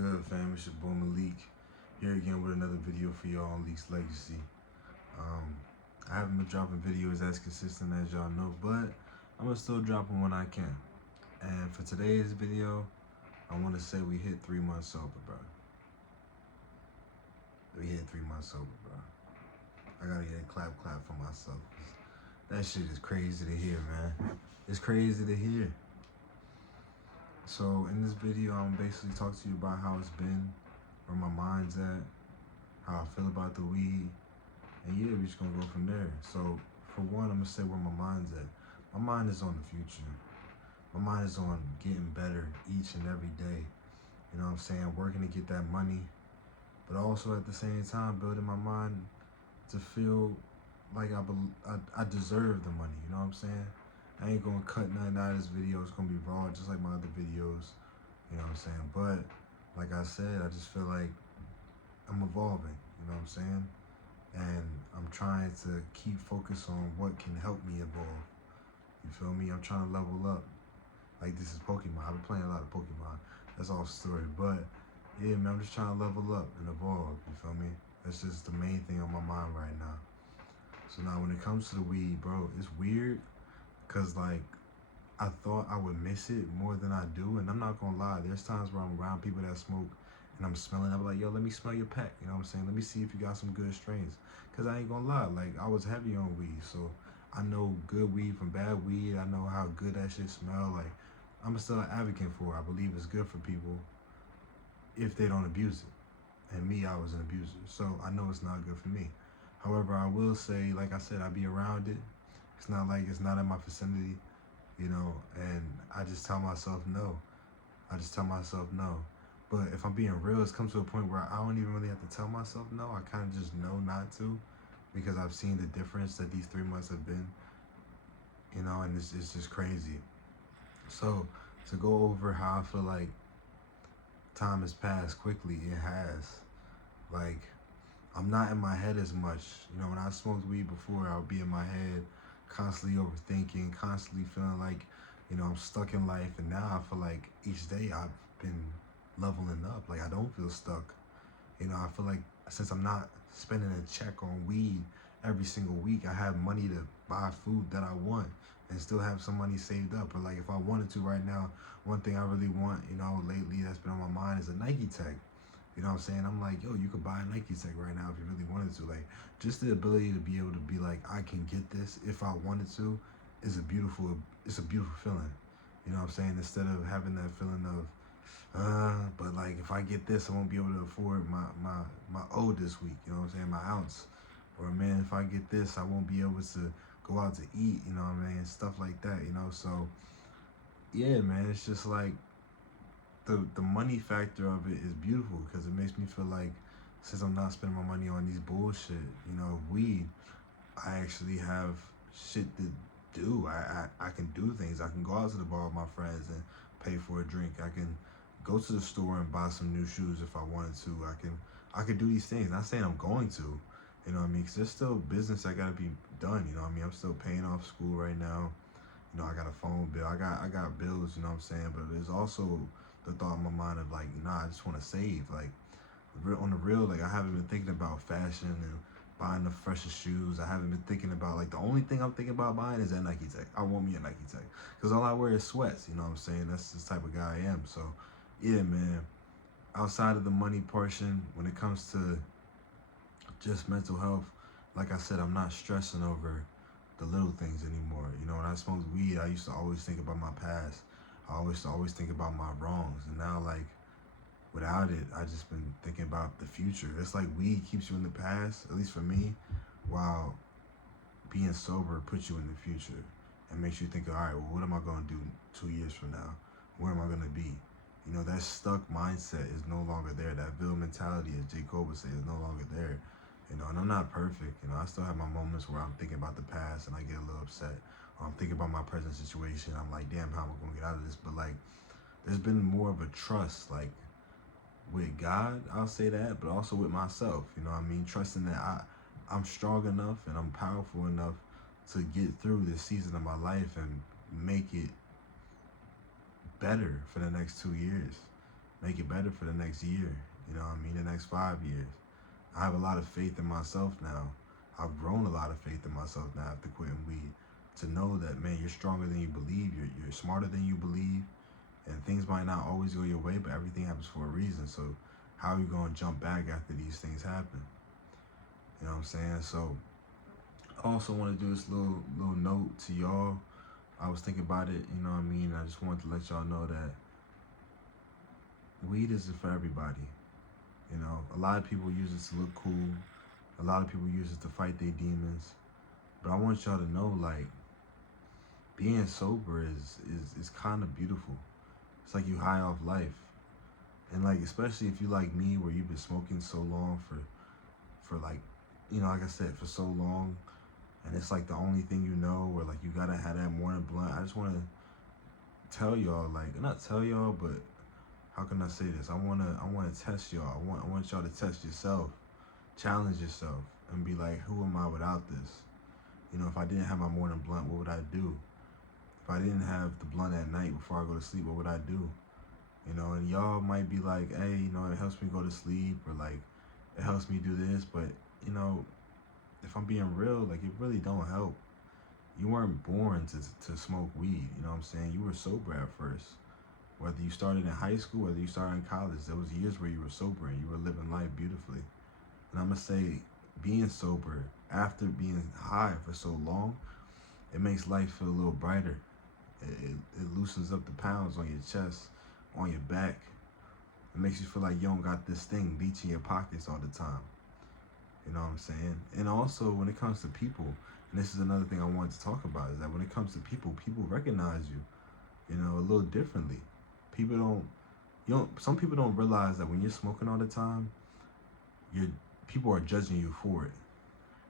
good, fam? It's your boy Malik here again with another video for y'all on Leak's Legacy. Um, I haven't been dropping videos as consistent as y'all know, but I'm gonna still drop them when I can. And for today's video, I want to say we hit 3 months sober, bro. We hit 3 months sober, bro. I gotta get a clap for myself. That shit is crazy to hear, man. It's crazy to hear. So in this video, I'm basically talking to you about how it's been, where my mind's at, how I feel about the weed, and yeah, we're just gonna go from there. So for one, I'm gonna say where my mind's at. My mind is on the future. My mind is on getting better each and every day. You know what I'm saying? Working to get that money, but also at the same time building my mind to feel like I deserve the money. You know what I'm saying? I ain't gonna cut nothing out of this video. It's gonna be raw, just like my other videos. You know what I'm saying? But like I said, I just feel like I'm evolving. You know what I'm saying? And I'm trying to keep focus on what can help me evolve. You feel me? I'm trying to level up. Like, this is Pokemon. I've been playing a lot of Pokemon. That's all story. But yeah, man, I'm just trying to level up and evolve. You feel me? That's just the main thing on my mind right now. So now when it comes to the weed, bro, it's weird. Cause like, I thought I would miss it more than I do. And I'm not gonna lie, there's times where I'm around people that smoke and I'm smelling, I'm like, yo, let me smell your pack. You know what I'm saying? Let me see if you got some good strains. Cause I ain't gonna lie, like, I was heavy on weed. So I know good weed from bad weed. I know how good that shit smell. Like, I'm still an advocate for it. I believe it's good for people if they don't abuse it. And me, I was an abuser. So I know it's not good for me. However, I will say, like I said, I be around it. It's not like it's not in my vicinity, you know, and I just tell myself no. I just tell myself no. But if I'm being real, it's come to a point where I don't even really have to tell myself no. I kind of just know not to, because I've seen the difference that these 3 months have been, you know, and it's just crazy. So to go over how I feel like time has passed quickly, it has. Like, I'm not in my head as much. You know, when I smoked weed before, I would be in my head, constantly overthinking, constantly feeling like, you know, I'm stuck in life. And now I feel like each day I've been leveling up. Like, I don't feel stuck. You know, I feel like since I'm not spending a check on weed every single week, I have money to buy food that I want and still have some money saved up. But like, if I wanted to right now, one thing I really want, you know, lately that's been on my mind is a Nike tag. You know what I'm saying? I'm like, yo, you could buy a Nike tag right now if you really wanted to. Like, just the ability to be able to be like, I can get this if I wanted to, is it's a beautiful feeling. You know what I'm saying? Instead of having that feeling of, but like, if I get this, I won't be able to afford my O this week. You know what I'm saying? My ounce. Or, man, if I get this, I won't be able to go out to eat. You know what I mean? Stuff like that, you know? So, yeah, man, it's just like, the money factor of it is beautiful, because it makes me feel like, since I'm not spending my money on these bullshit, you know, weed, I actually have shit to do. I can do things. I can go out to the bar with my friends and pay for a drink. I can go to the store and buy some new shoes if I wanted to. I can do these things. Not saying I'm going to, you know what I mean? Because there's still business that gotta be done. You know what I mean? I'm still paying off school right now. You know, I got a phone bill. I got bills. You know what I'm saying? But there's also the thought in my mind of like, nah, I just want to save. Like, on the real, like, I haven't been thinking about fashion and buying the freshest shoes. I haven't been thinking about, like, the only thing I'm thinking about buying is that Nike tag. I want me a Nike tag, because all I wear is sweats. You know what I'm saying? That's the type of guy I am. So yeah, man, outside of the money portion, when it comes to just mental health, like I said, I'm not stressing over the little things anymore. You know, when I smoked weed, I used to always think about my past. I used to always think about my wrongs. And now, like, without it, I just been thinking about the future. It's like weed keeps you in the past, at least for me, while being sober puts you in the future and makes you think, all right, well, what am I going to do 2 years from now? Where am I going to be? You know, that stuck mindset is no longer there. That Bill mentality, as J. Cole would say, is no longer there. You know, and I'm not perfect. You know, I still have my moments where I'm thinking about the past and I get a little upset. Or I'm thinking about my present situation. I'm like, damn, how am I going to get out of this? But, like, there's been more of a trust, like, with God, I'll say that, but also with myself. You know what I mean? Trusting that I'm strong enough and I'm powerful enough to get through this season of my life and make it better for the next 2 years. make it better for the next year. You know what I mean? The next 5 years. I have a lot of faith in myself now. I've grown a lot of faith in myself now after quitting weed. To know that, man, you're stronger than you believe. You're smarter than you believe. And things might not always go your way, but everything happens for a reason. So how are you going to jump back after these things happen? You know what I'm saying? So I also want to do this little note to y'all. I was thinking about it, you know what I mean? I just wanted to let y'all know that weed isn't for everybody. You know, a lot of people use it to look cool. A lot of people use it to fight their demons. But I want y'all to know, like, being sober is kind of beautiful. It's like you high off life. And like, especially if you like me, where you've been smoking so long for like, you know, like I said, for so long, and it's like the only thing you know, or like you gotta have that morning blunt. I just want to tell y'all, like, not tell y'all, but how can I say this? I wanna test y'all. I want y'all to test yourself, challenge yourself, and be like, who am I without this? You know, if I didn't have my morning blunt, what would I do? If I didn't have the blunt at night before I go to sleep, what would I do? You know, and y'all might be like, hey, you know, it helps me go to sleep, or like, it helps me do this, but, you know, if I'm being real, like, it really don't help. You weren't born to smoke weed, you know what I'm saying? You were sober at first. Whether you started in high school, whether you started in college, there was years where you were sober and you were living life beautifully. And I'm going to say, being sober after being high for so long, it makes life feel a little brighter. It loosens up the pounds on your chest, on your back. It makes you feel like you don't got this thing beats in your pockets all the time. You know what I'm saying? And also, when it comes to people, and this is another thing I wanted to talk about, is that when it comes to people, people recognize you, you know, a little differently. Some people don't realize that when you're smoking all the time, people are judging you for it.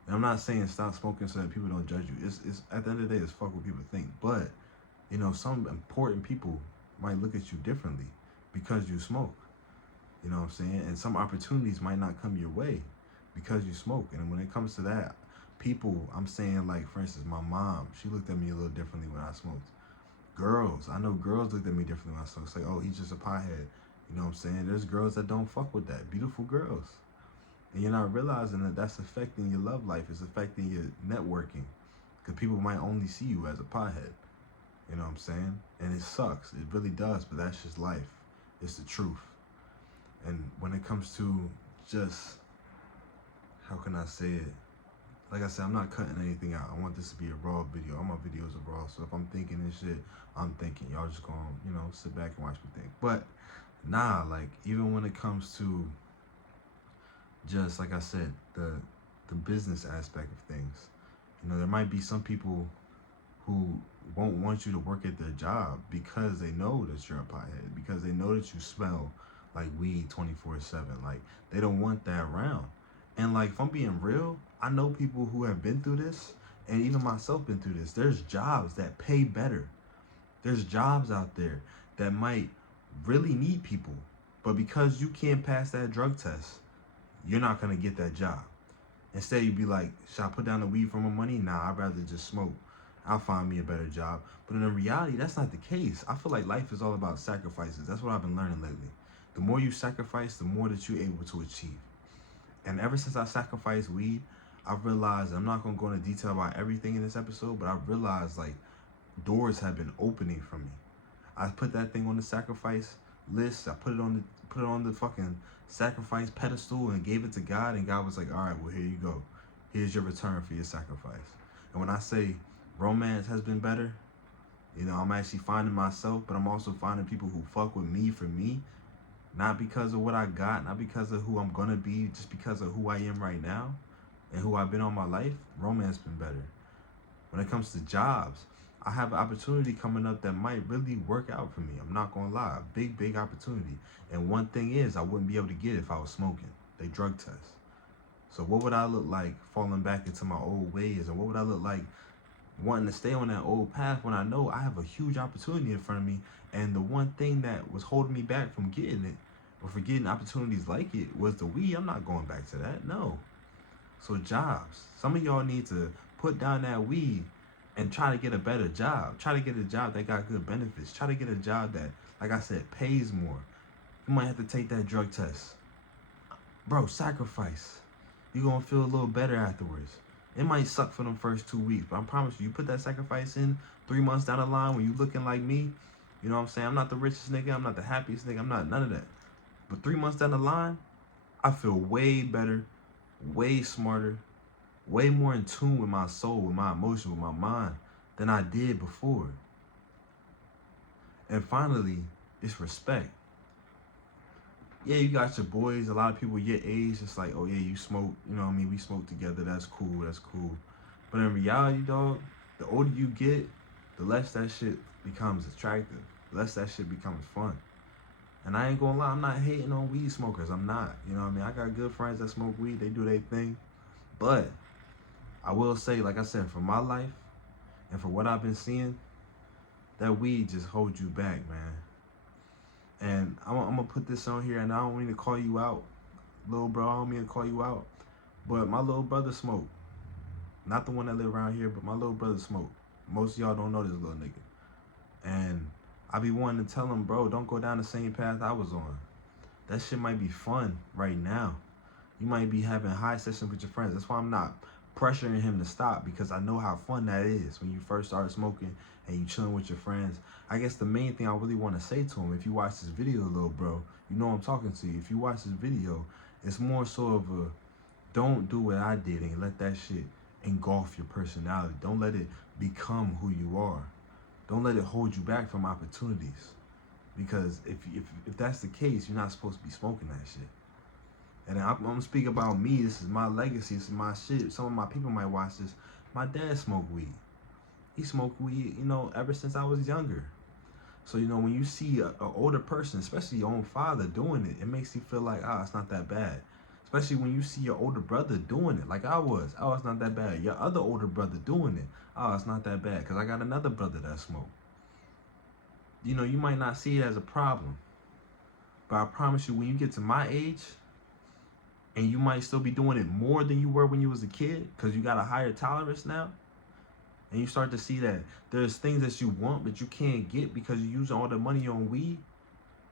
And I'm not saying stop smoking so that people don't judge you. It's at the end of the day, it's fuck what people think. But, you know, some important people might look at you differently because you smoke. You know what I'm saying? And some opportunities might not come your way because you smoke. And when it comes to that, people, I'm saying, like, for instance, my mom, she looked at me a little differently when I smoked. Girls, I know girls looked at me differently when I smoked. It's like, oh, he's just a pothead. You know what I'm saying? There's girls that don't fuck with that. Beautiful girls. And you're not realizing that that's affecting your love life. It's affecting your networking. Because people might only see you as a pothead. You know what I'm saying? And it sucks. It really does. But that's just life. It's the truth. And when it comes to just, how can I say it? Like I said, I'm not cutting anything out. I want this to be a raw video. All my videos are raw. So if I'm thinking this shit, I'm thinking. Y'all just gonna, you know, sit back and watch me think. But nah, like, even when it comes to just, like I said, the business aspect of things, you know, there might be some people who won't want you to work at their job because they know that you're a pothead, because they know that you smell like weed 24/7. Like, they don't want that around. And like, if I'm being real, I know people who have been through this, and even myself been through this. There's jobs that pay better. There's jobs out there that might really need people, but because you can't pass that drug test, you're not gonna get that job. Instead, you'd be like, should I put down the weed for my money? Nah, I'd rather just smoke. I'll find me a better job. But in reality, that's not the case. I feel like life is all about sacrifices. That's what I've been learning lately. The more you sacrifice, the more that you're able to achieve. And ever since I sacrificed weed, I've realized, I'm not going to go into detail about everything in this episode, but I've realized, like, doors have been opening for me. I put that thing on the sacrifice list. I put it on the fucking sacrifice pedestal and gave it to God, and God was like, all right, well, here you go. Here's your return for your sacrifice. And when I say romance has been better, you know, I'm actually finding myself, but I'm also finding people who fuck with me for me. Not because of what I got, not because of who I'm gonna be, just because of who I am right now and who I've been all my life. Romance been better. When it comes to jobs, I have an opportunity coming up that might really work out for me. I'm not gonna lie, a big opportunity. And one thing is, I wouldn't be able to get it if I was smoking. They drug test. So what would I look like falling back into my old ways? And what would I look like wanting to stay on that old path when I know I have a huge opportunity in front of me? And the one thing that was holding me back from getting it, or for getting opportunities like it, was the weed. I'm not going back to that, no. So jobs. Some of y'all need to put down that weed and try to get a better job. Try to get a job that got good benefits. Try to get a job that, like I said, pays more. You might have to take that drug test. Bro, sacrifice. You're going to feel a little better afterwards. It might suck for them first 2 weeks, but I promise you, you put that sacrifice in 3 months down the line when you looking like me, you know what I'm saying? I'm not the richest nigga. I'm not the happiest nigga. I'm not none of that. But 3 months down the line, I feel way better, way smarter, way more in tune with my soul, with my emotion, with my mind than I did before. And finally, it's respect. Yeah, you got your boys, a lot of people your age, it's like, oh yeah, you smoke, you know what I mean? We smoke together, that's cool, that's cool. But in reality, dog, the older you get, the less that shit becomes attractive, the less that shit becomes fun. And I ain't gonna lie, I'm not hating on weed smokers, I'm not. You know what I mean? I got good friends that smoke weed, they do their thing. But I will say, like I said, for my life and for what I've been seeing, that weed just holds you back, man. And I'm gonna put this on here, and I don't mean to call you out, little bro. I don't mean to call you out, but my little brother smoked. Not the one that live around here, but my little brother smoked. Most of y'all don't know this little nigga. And I be wanting to tell him, bro, don't go down the same path I was on. That shit might be fun right now. You might be having high sessions with your friends. That's why I'm not pressuring him to stop, because I know how fun that is when you first start smoking and you chilling with your friends. I guess the main thing I really want to say to him, if you watch this video, little bro, you know I'm talking to you. If you watch this video, it's more so of a, don't do what I did and let that shit engulf your personality. Don't let it become who you are. Don't let it hold you back from opportunities. Because if that's the case, you're not supposed to be smoking that shit. And I'm gonna speak about me. This is my legacy. This is my shit. Some of my people might watch this. My dad smoked weed. He smoked weed, you know, ever since I was younger. So, you know, when you see an older person, especially your own father doing it, it makes you feel like, it's not that bad. Especially when you see your older brother doing it, like I was. Oh, it's not that bad. Your other older brother doing it. Oh, it's not that bad, because I got another brother that smoked. You know, you might not see it as a problem. But I promise you, when you get to my age, and you might still be doing it more than you were when you was a kid, because you got a higher tolerance now, and you start to see that there's things that you want but you can't get because you're using all the money on weed,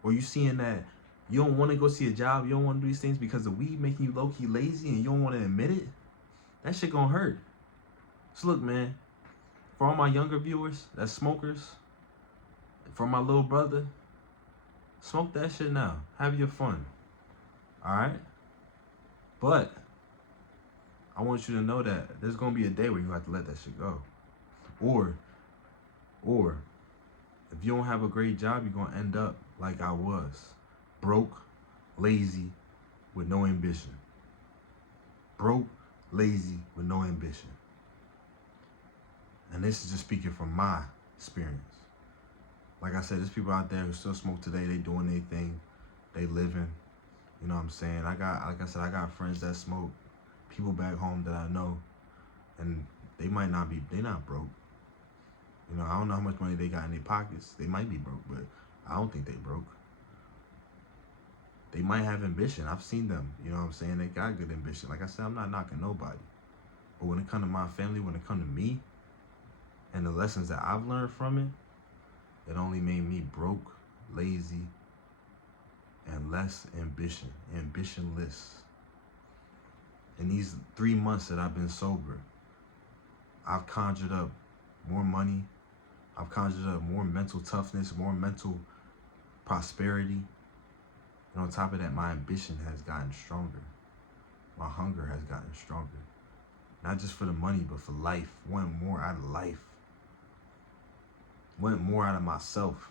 or you seeing that you don't want to go see a job, you don't want to do these things because the weed making you low-key lazy and you don't want to admit it, that shit gonna hurt. So look, man, for all my younger viewers that's smokers, for my little brother, smoke that shit now. Have your fun. Alright? But I want you to know that there's gonna be a day where you have to let that shit go. Or if you don't have a great job, you're gonna end up like I was. Broke, lazy, with no ambition. Broke, lazy, with no ambition. And this is just speaking from my experience. Like I said, there's people out there who still smoke today. They doing their thing. They living. You know what I'm saying? I got friends that smoke. People back home that I know. And they not broke. You know, I don't know how much money they got in their pockets. They might be broke, but I don't think they broke. They might have ambition. I've seen them. You know what I'm saying? They got good ambition. Like I said, I'm not knocking nobody. But when it comes to my family, when it comes to me, and the lessons that I've learned from it, it only made me broke, lazy, and less ambitionless. In these 3 months that I've been sober, I've conjured up more money. I've conjured up more mental toughness, more mental prosperity. And on top of that, my ambition has gotten stronger. My hunger has gotten stronger. Not just for the money, but for life. Want more out of life. Want more out of myself.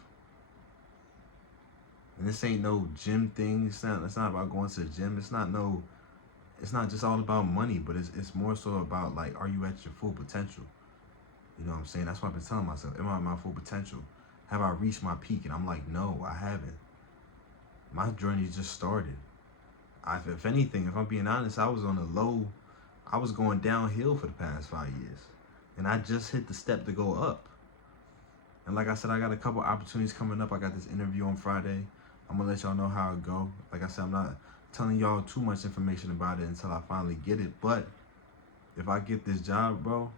And this ain't no gym thing. It's not about going to the gym. It's not just all about money, but it's more so about, like, are you at your full potential? You know what I'm saying? That's what I've been telling myself. Am I at my full potential? Have I reached my peak? And I'm like, no, I haven't. My journey just started. If anything, if I'm being honest, I was on a low. I was going downhill for the past 5 years. And I just hit the step to go up. And like I said, I got a couple opportunities coming up. I got this interview on Friday. I'm going to let y'all know how it go. Like I said, I'm not telling y'all too much information about it until I finally get it. But if I get this job, bro,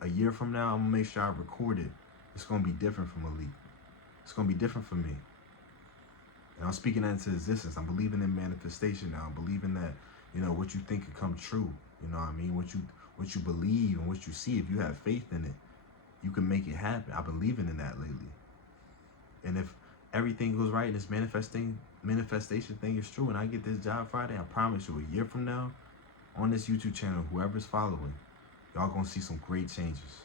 a year from now, I'm going to make sure I record it. It's going to be different from Malik. It's going to be different for me. And I'm speaking that into existence. I'm believing in manifestation now. I'm believing that, what you think could come true. You know what I mean? What you believe and what you see, if you have faith in it, you can make it happen. I've been believing in that lately. And if everything goes right and this manifestation thing is true and I get this job Friday, I promise you a year from now on this YouTube channel, whoever's following, y'all gonna see some great changes.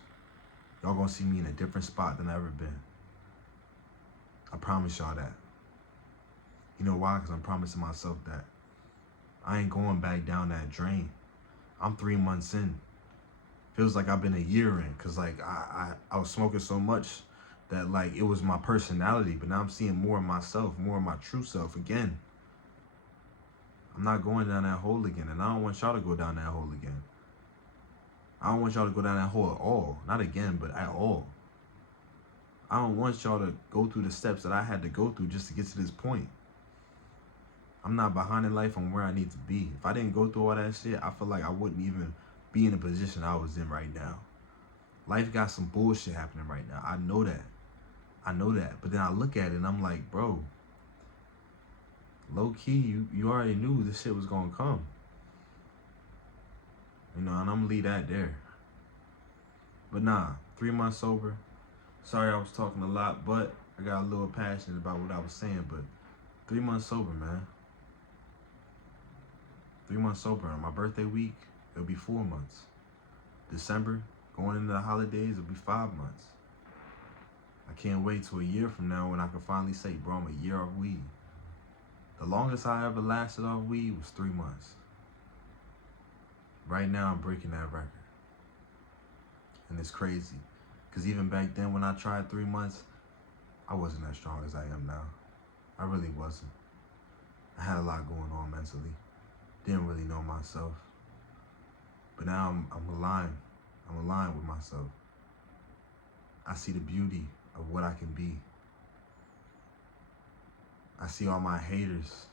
Y'all gonna see me in a different spot than I've ever been. I promise y'all that. You know why? Because I'm promising myself that. I ain't going back down that drain. I'm 3 months in. Feels like I've been a year in, because like I was smoking so much that like it was my personality, but now I'm seeing more of myself, more of my true self again. I'm not going down that hole again, and I don't want y'all to go down that hole again. I don't want y'all to go down that hole at all. Not again, but at all. I don't want y'all to go through the steps that I had to go through just to get to this point. I'm not behind in life on where I need to be. If I didn't go through all that shit, I feel like I wouldn't even be in the position I was in right now. Life got some bullshit happening right now. I know that. But then I look at it and I'm like, bro, low key, you already knew this shit was gonna come. And I'm gonna leave that there. But nah, 3 months sober. Sorry I was talking a lot, but I got a little passionate about what I was saying. But 3 months sober, man. 3 months sober. On my birthday week, it'll be 4 months. December, going into the holidays, it'll be 5 months. I can't wait till a year from now when I can finally say, bro, I'm a year off weed. The longest I ever lasted off weed was 3 months. Right now, I'm breaking that record. And it's crazy. Because even back then when I tried 3 months, I wasn't as strong as I am now. I really wasn't. I had a lot going on mentally. Didn't really know myself. But now I'm aligned. I'm aligned with myself. I see the beauty of what I can be. I see all my haters.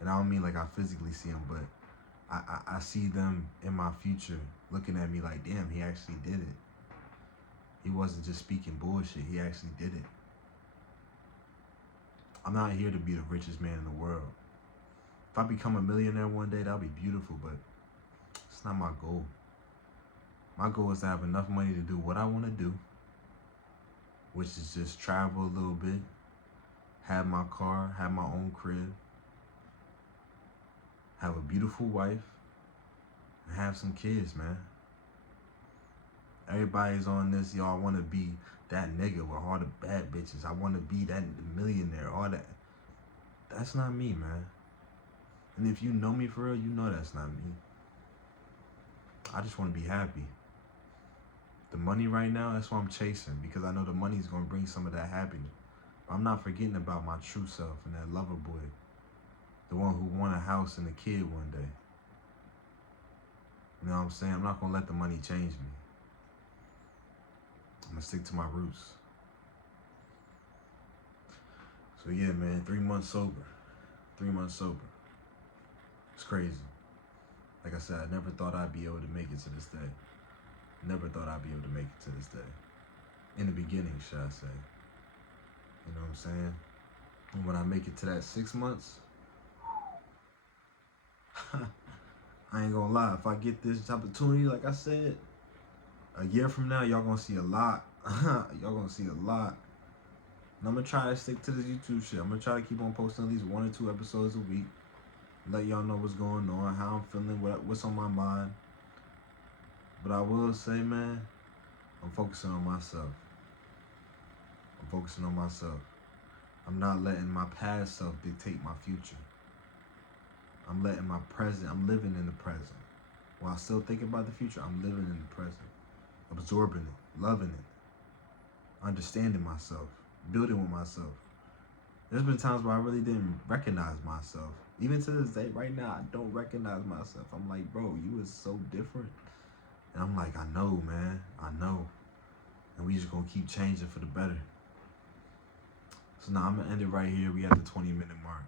And I don't mean like I physically see them, but I see them in my future looking at me like, damn, he actually did it. He wasn't just speaking bullshit. He actually did it. I'm not here to be the richest man in the world. If I become a millionaire one day, that'll be beautiful, but it's not my goal. My goal is to have enough money to do what I want to do, which is just travel a little bit, have my car, have my own crib, have a beautiful wife, and have some kids, man. Everybody's on this, y'all want to be that nigga with all the bad bitches. I want to be that millionaire, all that. That's not me, man. And if you know me for real, you know that's not me. I just want to be happy. The money right now, that's what I'm chasing, because I know the money's going to bring some of that happiness. But I'm not forgetting about my true self and that lover boy. The one who want a house and a kid one day. You know what I'm saying? I'm not going to let the money change me. I'm going to stick to my roots. So yeah, man, 3 months sober. 3 months sober. It's crazy. Like I said, I never thought I'd be able to make it to this day. Never thought I'd be able to make it to this day. In the beginning, should I say. You know what I'm saying? And when I make it to that 6 months, I ain't gonna lie. If I get this opportunity, like I said, a year from now, y'all gonna see a lot. Y'all gonna see a lot. And I'm gonna try to stick to this YouTube shit. I'm gonna try to keep on posting at least 1 or 2 episodes a week. Let y'all know what's going on, how I'm feeling, what's on my mind. But I will say, man, I'm focusing on myself. I'm not letting my past self dictate my future. I'm letting my present, I'm living in the present. While still thinking about the future, I'm living in the present. Absorbing it, loving it, understanding myself, building with myself. There's been times where I really didn't recognize myself. Even to this day, right now, I don't recognize myself. I'm like, bro, you is so different. And I'm like, I know, man, I know. And we just gonna keep changing for the better. So now I'm gonna end it right here. We at the 20-minute mark.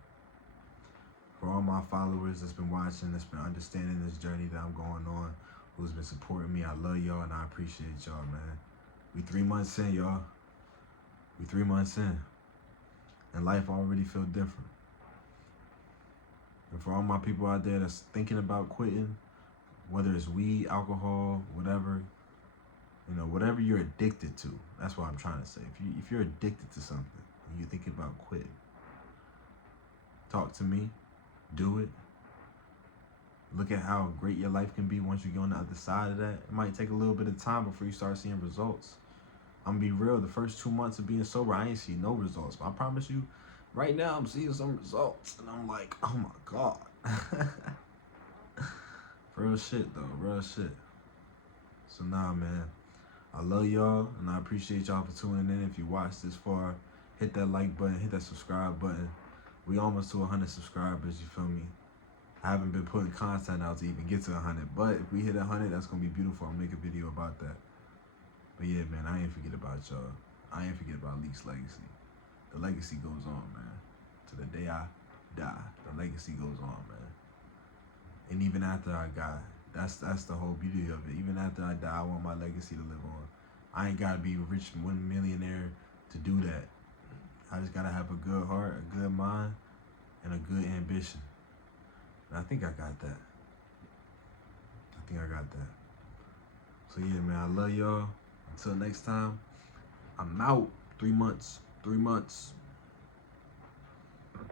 For all my followers that's been watching, that's been understanding this journey that I'm going on, who's been supporting me, I love y'all and I appreciate y'all, man. We 3 months in, y'all. We 3 months in, and life already feel different. And for all my people out there that's thinking about quitting, whether it's weed, alcohol, whatever, whatever you're addicted to, that's what I'm trying to say. If you're addicted to something and you're thinking about quitting, talk to me, do it. Look at how great your life can be once you get on the other side of that. It might take a little bit of time before you start seeing results. I'm gonna be real, the first 2 months of being sober, I ain't see no results. But I promise you, right now I'm seeing some results. And I'm like, oh my God. Real shit though, real shit. So nah, man, I love y'all and I appreciate y'all for tuning in. If you watched this far, hit that like button, hit that subscribe button. We almost to 100 subscribers, you feel me? I haven't been putting content out to even get to 100, but if we hit 100, that's gonna be beautiful. I'll make a video about that. But yeah, man, I ain't forget about y'all. I ain't forget about Leak's legacy. The legacy goes on, man. To the day I die, the legacy goes on, man. And even after I die, that's the whole beauty of it. Even after I die, I want my legacy to live on. I ain't gotta be a rich millionaire to do that. I just gotta have a good heart, a good mind, and a good ambition. And I think I got that. So yeah, man, I love y'all. Until next time, I'm out. 3 months.